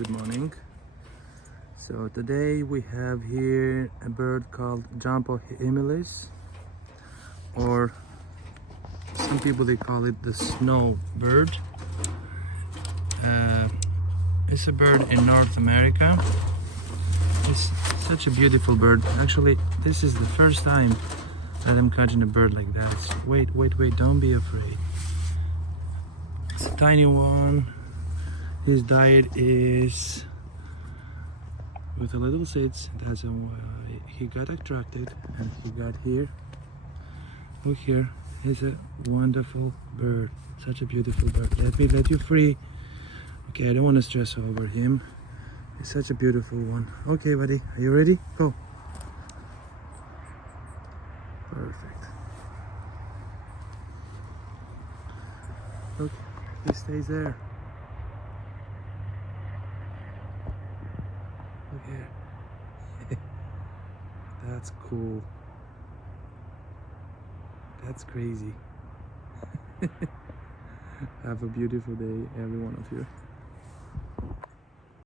good morning. So today we have here a bird called Junco hyemalis, or some people they call it the snowbird. It's a bird in North America. It's such a beautiful bird. Actually, this is the first time that I'm catching a bird like that. Wait, don't be afraid. It's a tiny one. His diet is with the little seeds. That's why he got attracted and he got here. Look here, he's a wonderful bird. Such a beautiful bird. Let me let you free. Okay, I don't want to stress over him. He's such a beautiful one. Okay, buddy, are you ready? Go. Perfect. Look, he stays there. Look here. That's cool. That's crazy. Have a beautiful day, every one of you.